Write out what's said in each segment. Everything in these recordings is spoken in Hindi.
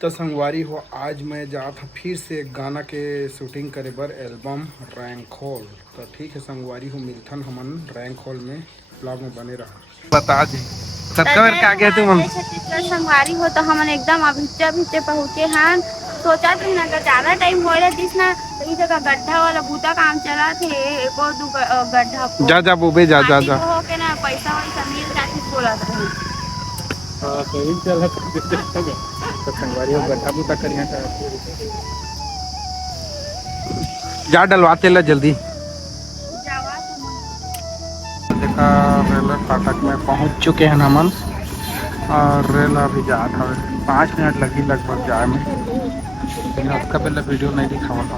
तो संगवारी हो, आज मैं जा था फिर से एक गाना के शूटिंग करे बर एल्बम रैंक हॉल। तो ठीक है संगवारी हो, मिलथन हमन रैंक हॉल में, ब्लॉग में बने रहा। बता जी सत्कवर का गया तुम छत्तीसगढ़ संगवारी हो तो हम एकदम अभिचे अभिचे पहुँचे हैं। सोचा तुम ना अगर ज्यादा टाइम होएला दिस ना तो इस जगह गड्ढा वाला बूता काम चला थे। एक और दो गड्ढा को जा जा बुबे जा जा जा हो के ना पैसा वैसा मिल जाती बोला था। हां सही चला तो संगवारी हो गड्ढा बूता करिया था। जा डलवाते ला जल्दी। देखा रेलवे फाटक में पहुंच चुके हैं हमन और रेल अभी जा था 5 मिनट लगी लगभग जाए में, लेकिन उसका पहले वीडियो नहीं दिखावा था।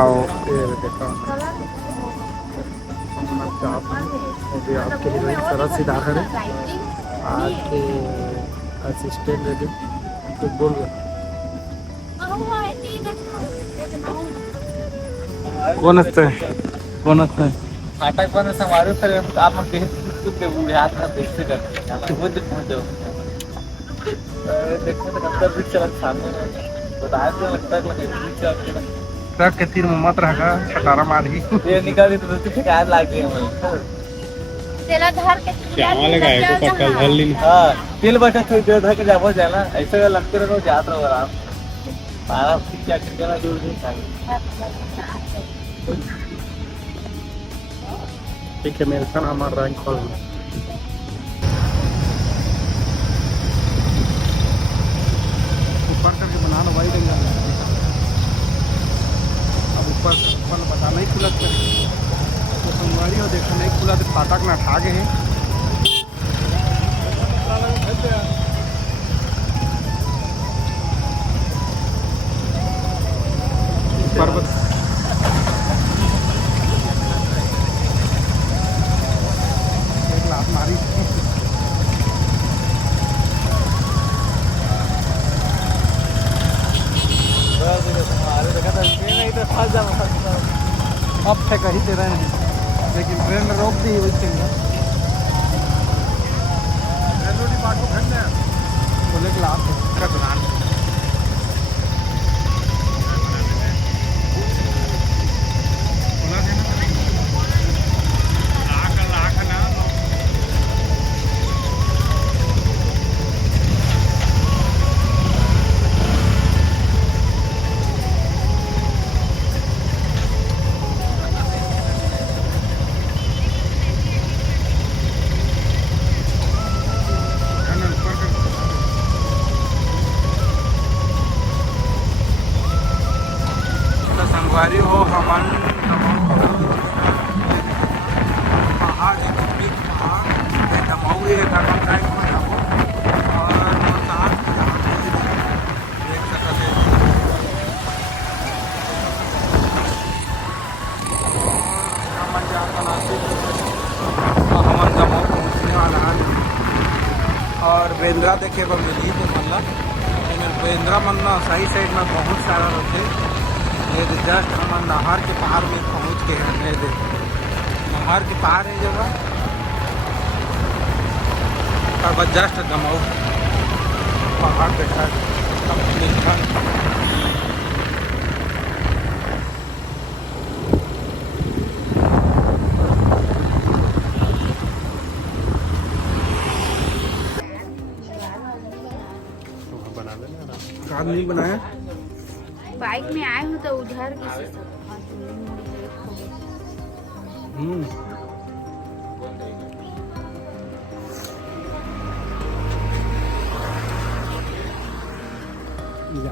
आओ ये देखो अभी आपके लिए सरस सीधा है आपके असिस्टेंट रेडी तो बोल कौन है फाटक बंद समारोह सर आप हम के बुढ़ात ना देखते करते हैं खुद पहुंचो देखने तो अंदर भी चला सामने बताया तो लगता है कि ट्रक के तीर में मत रहेगा छटारा मार ही ये निकाली तो शिकायत लाग गई हमें तेला धर के क्या लगाएगा पक्का धर ली। हां तेल बचा थोड़ी देर धर के जाबो जाना ऐसे लगते रहो जात रहो आराम सारा क्या करना जोर नहीं चाहिए। ठीक है मेरे सन हमारा रैंक हॉल में ऊपर करके बना लो भाई देंगे। अब ऊपर बता नहीं खुला तो संगवारी हो देखो नहीं खुला तो फाटक में ठा गए हैं। पर्वत मारी अब से कहीं दे रहे हैं लेकिन ट्रेन में रोक दी वैसे बोले कि लाभ का दुकान संगवारी हो हमन पहाड़ है दमाऊ है धर्म टाइप में जाबो और साथ देख सकते हैं हमन जा बनाते हमन दमाऊ पहुंचने वाला है और बेंद्रा देखे पर मिली तो मतलब लेकिन बेंद्रा मन्ना सही साइड में बहुत सारा रहते। ये जस्ट हम नहर के पार में पहुंच गए हैं। ये देखो नहर के पार है जगह और बस जस्ट दमाऊ पहाड़ देखा बना लेना आदमी बनाया बाइक में आए हूँ तो उधर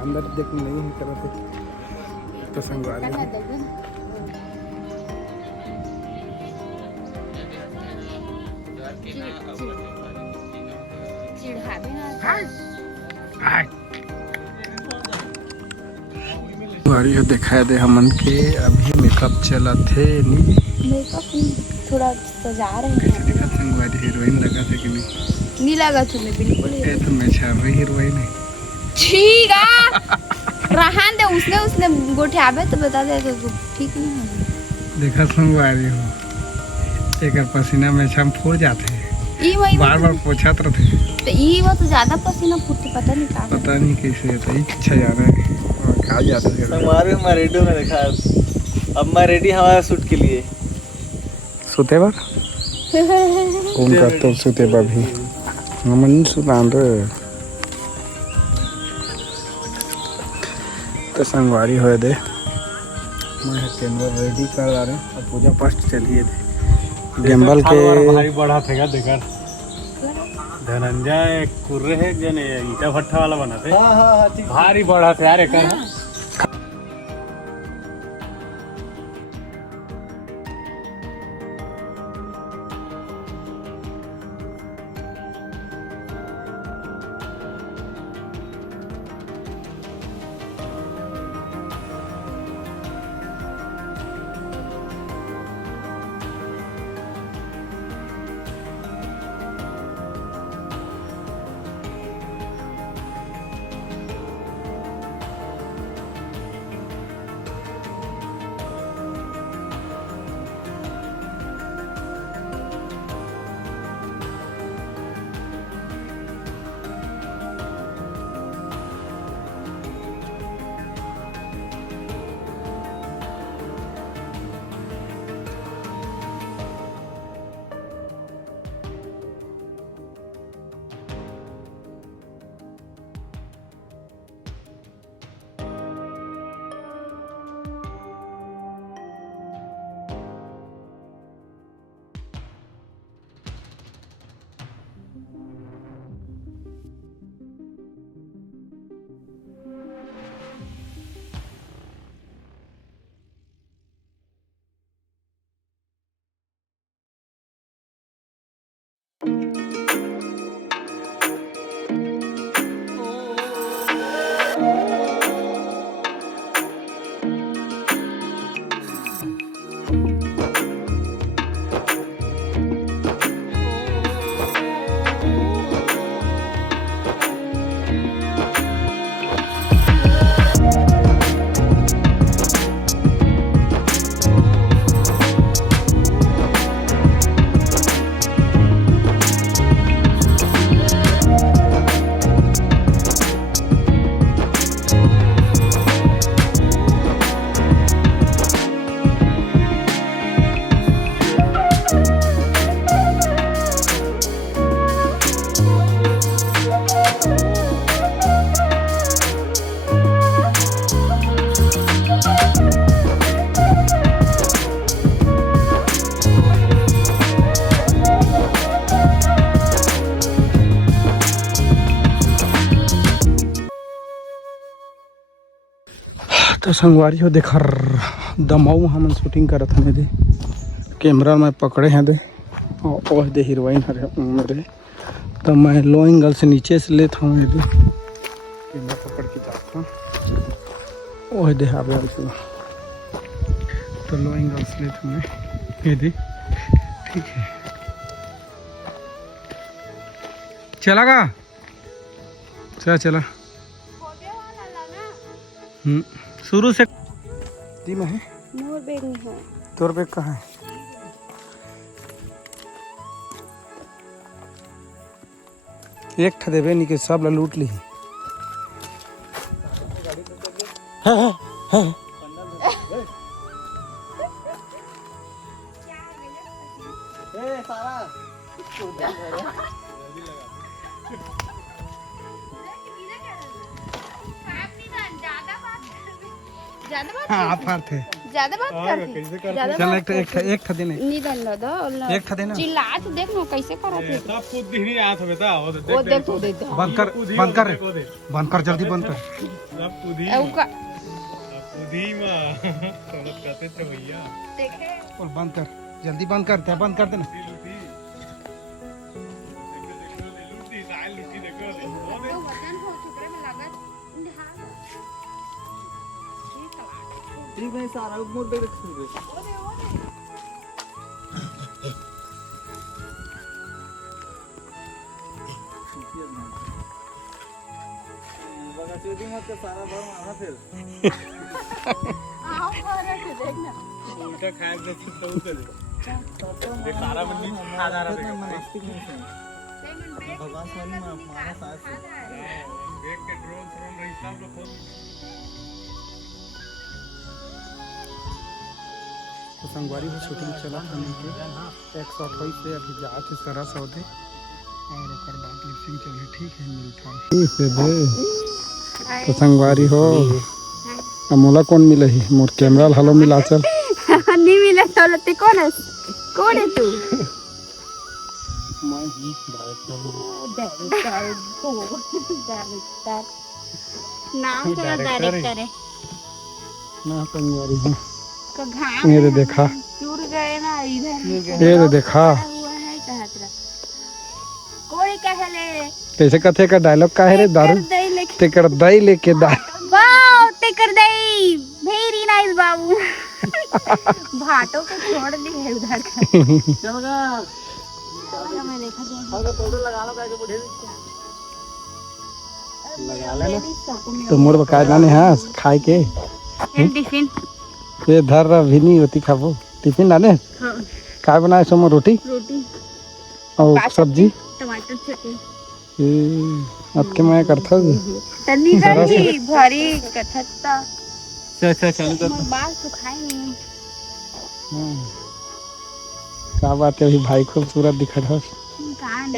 अंदर देखने नहीं है करते तो संगवारी हो दिखाया दे हमन के अभी मेकअप चला थे मेकअप थोड़ा सजा रहे हैं। देखा संगवारी हीरोइन लगा थे कि नहीं लगा तुम्हें बिल्कुल ये तो मैं छावी हीरोइन है ठीक है रहन दे उसने गोठियाबे तो बता दे तो ठीक नहीं है। देखा संगवारी हो एक पसीना में छम फूल जाते हैं ई वही बार बार पोछात रहते। तो ई वो तो ज्यादा पसीना फूटते पता नहीं का। पता नहीं कैसे होता है, इच्छा जाना है और खा जाता है। हमारे मैं रेडियो में देखा, अब मैं रेडी हमारे शूट के लिए। सुते बार कौन का तो सुते बा भी हमन सुतान रे तो संगवारी होए दे। मैं कैमरा रेडी कर रहे और पूजा पाठ चलिए थे। गिम्बल के भारी बढ़ा थे देखा धनंजय कुर्रे है जने ईटा भट्टा वाला बना थे। हाँ, भारी बढ़ा थे यार एक तो संगवारी हो देखर दमाऊ हमन शूटिंग करत हमें दे कैमरा में पकड़े हैं दे और ओह दे हीरोइन हरे मेरे तो मैं लो एंगल से नीचे से लेता हूँ ये दे कैमरा पकड़ के जाता हूँ ओह दे हावे तो लो एंगल से लेता हूँ ये दे ठीक है चलागा चला शुरू से दी में है मोर बैग में है। तोर बैग कहाँ है? एक ठा देवे नहीं के सब ला लूट ली। हाँ फार थे ज्यादा बात करती चल एक ठा देने निधन लो दो एक ठा देना चिल्ला तो देख ना कैसे करत है सब खुद दिखनी आत होता वो देख वो देख बंद कर जल्दी बंद कर सब खुद ही औका खुद ही मां समझ करते थे भैया देखे और बंद कर जल्दी बंद कर देना वजन हो चुकरे में लागत ठीक नहीं सारा मोर बैग रख दे बगा चोदी मत कर सारा भर मारा फिर आओ कर देख ना उल्टा खाए तो उधर भगवान स्वामी हमारा साथ तो संगवारी हो शूटिंग चला हमने के 128 से अभी जाके सारा सौदे और ओकर बाद लिपसिंग चले। ठीक है मिलता से दे तो संगवारी हो मोला कौन मिले ही मोर कैमरा हालो मिला चल नहीं मिला चलते कौन है तू मैं ही डायरेक्टर नाम तेरा डायरेक्टर है ना संगवारी हो का घाम ये तो देखा चूर गए ना इधर ये तो देखा हुआ है कहतरा कोई कहले कैसे कथे का डायलॉग का है रे दारू तेकर दई लेके दा वाओ तेकर दई वेरी नाइस बाबू भाटो को छोड़ दी है उधर का चलगा मैं देखा अगर फोटो लगा लो कैसे बुढ़े लगा लेना तो मोर बकाय जाने हाँ खाए के टिफिन ये धर भी नहीं होती खाबो टिफिन डाले हाँ काय बनाए सो रोटी रोटी और सब्जी टमाटर चटनी अब के मैं करता तन्नी करी भारी कथत्ता चल तो बाल सुखाए नहीं क्या बात है अभी भाई खूबसूरत दिखा रहा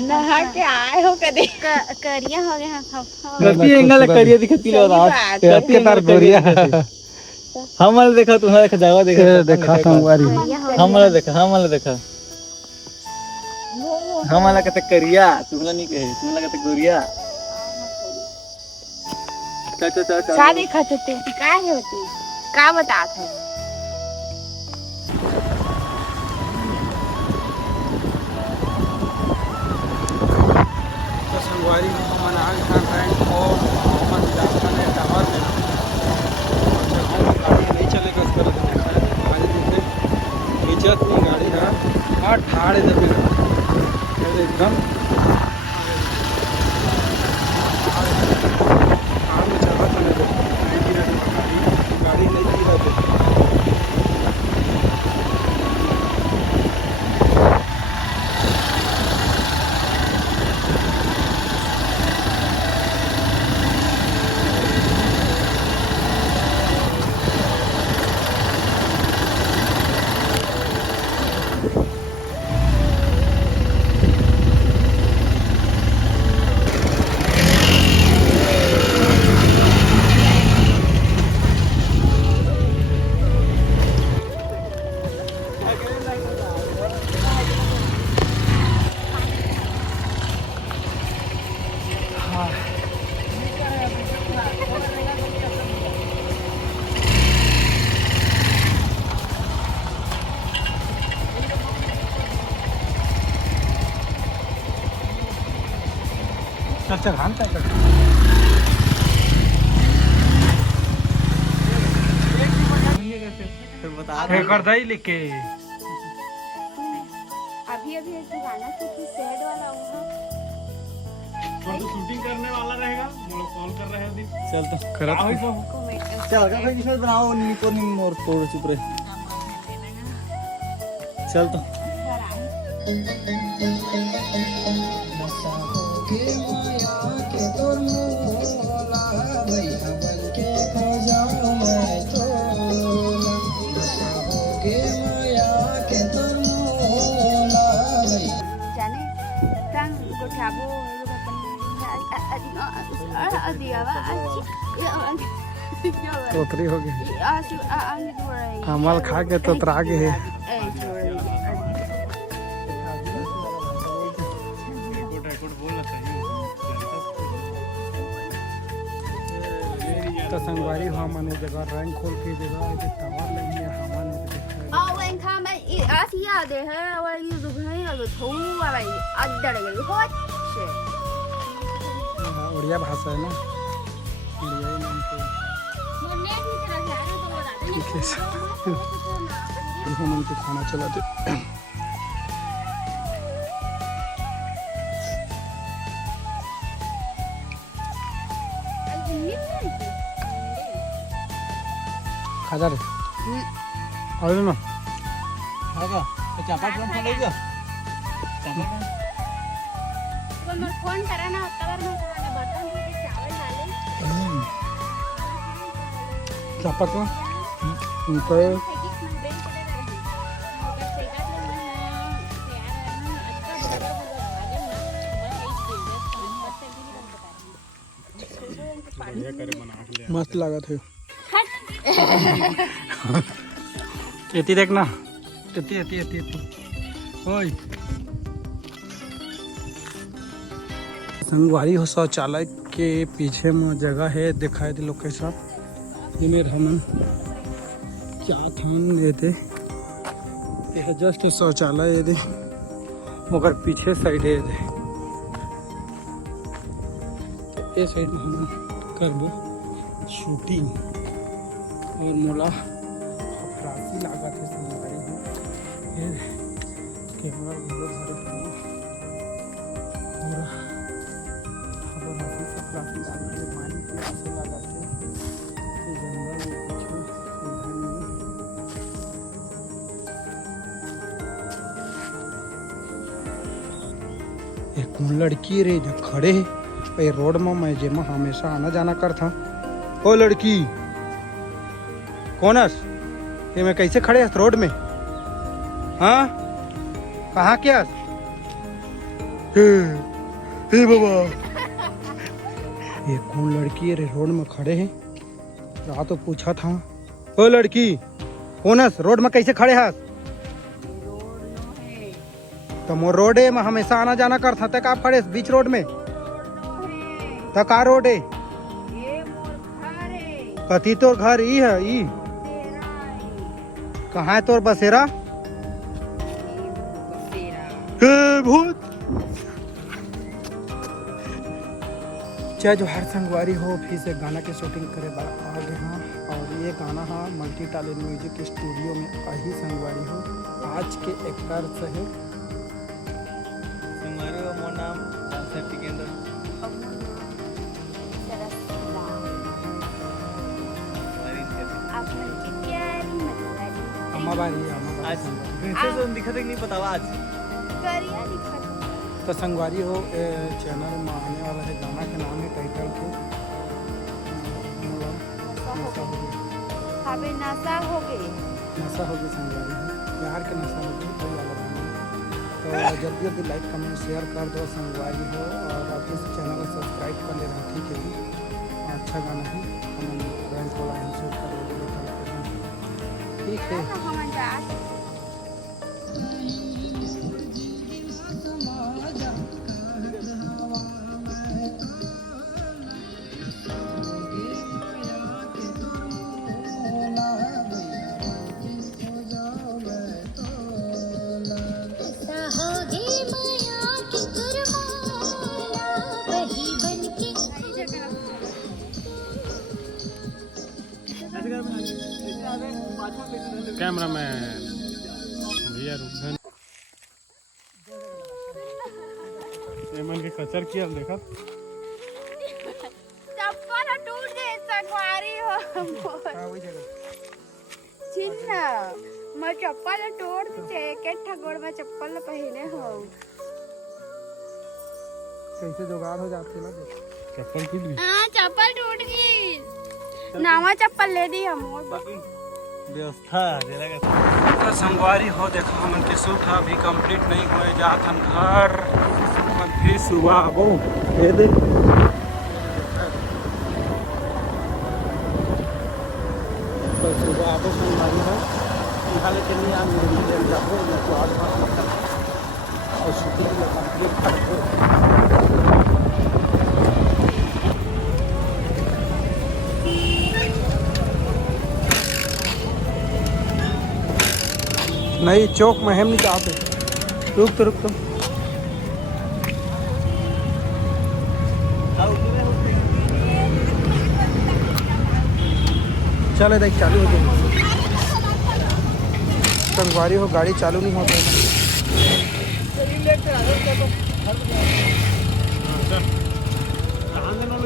नहा के आए हो कदे करिया हो गया सब कति एंगल करिए दिखती लो रात के तार गोरिया हमल देखा तुम्हारा देखा जावा देखा संगवारी हमल देखा हमला कहते करिया तुम्हारा नहीं कहे तुम्हारा कहते गोरिया चल क्या देखा थे क्या है होती क्या बता था तो संगवारी में हम आग खान रहे हैं और हम जापान है टावर में गाड़ी नहीं चलेगा उस तरह इज्जत नहीं गाड़ी है और ठाड़े दबे एकदम गाड़ी नहीं गिरा चल हाँ क्या कर दई लेके अभी गाना सैड वाला होगा तो शूटिंग करने वाला रहेगा वो लोग कॉल कर रहे हैं अभी चल तो करत चल का भाई जिसमें बनाओ निको नहीं मोर थोड़ा चुप रहे चल तो तोतरी हो गई अमल खा के तोतरा के है तो संगवारी हमने जगह रैंक खोल के जगह टावर लगी है हमने उड़िया भाषा है ना उड़िया नाम से ठीक है हम उनके खाना चलाते खा जा रे और ना चापा फोन ले गया चापा तो मैं फोन करा ना तब मैं तुम्हारे बर्तन धो के चावल डाले चापा का मस्त लागत है येती देख ना येती ओय संगवारी हो शौचालय के पीछे में जगह है दिखाई दे लोकेशन इमें हमन क्या थान देते ये जस्ट शौचालय दे मगर पीछे साइड है दे ये साइड में हम करबो शूटिंग और मोला अपरासी लागत है संगवारी हो ये कैमरा वीडियो भरे पूरा खबर नहीं से अपरासी लागत है पानी से लागत है ये जंगल में कुछ इधर नहीं एक लड़की रे जो खड़े है ये रोड में मैं जेमा हमेशा आना जाना कर था ओ लड़की कौनस ये मैं कैसे खड़े हस रोड में हाँ कहाँ क्या हे बाबा ये कौन लड़की है रे रोड में खड़े हैं रात तो पूछा था ओ लड़की कौनस रोड में कैसे खड़े हस तो मोर रोड है मैं हमेशा आना जाना कर था तक आप खड़े बीच रोड में तो का रोड है कथी तोर घर ई है ई कहाँ है तोर बसेरा हे भूत चाहे जो हर संगवारी हो फिर से गाना के शूटिंग करे आगे हाँ और ये गाना हाँ मल्टी टैलेंट म्यूजिक स्टूडियो में आई संगवारी हो आज के एक्टर से है हमारे वो नाम सेफ्टी केंद्र आज प्रिंसेस दिखा नहीं पता आज तो संगवारी हो चैनल में आने वाला है गाना के नाम है टाइटल के नशा हो गई संगवारी हो प्यार के नशा हो गई कोई वाला गाना तो जल्दी जल्दी लाइक कमेंट शेयर कर दो संगवारी हो और आप इस चैनल को सब्सक्राइब कर लेना ठीक है अच्छा गाना है हम रैंक वाला इंसर्ट कर ठीक है कैमरामैन भैया रुक एमन के कचर किया देखा चप्पल टूट गए संगवारी हो चिन्ह मैं चप्पल तोड़ दे के ठगोड़ में चप्पल पहने हो कैसे जुगाड़ हो जाती है ना चप्पल टूट गई हाँ चप्पल टूट गई नवा चप्पल ले दी हम व्यवस्था तो संगवारी हो देखो हमन के सूट अभी कंप्लीट नहीं हुए जात हम घर फिर सुबह आबो दे दे तो सुबह आबो संगवारी हो निकाले चलिए आप मेरे जाओ तो आज और शूटिंग कंप्लीट कर दो नहीं चौक में हम नहीं चाहते रुक तो चले देख चालू हो गई संगवारी हो गाड़ी चालू नहीं होता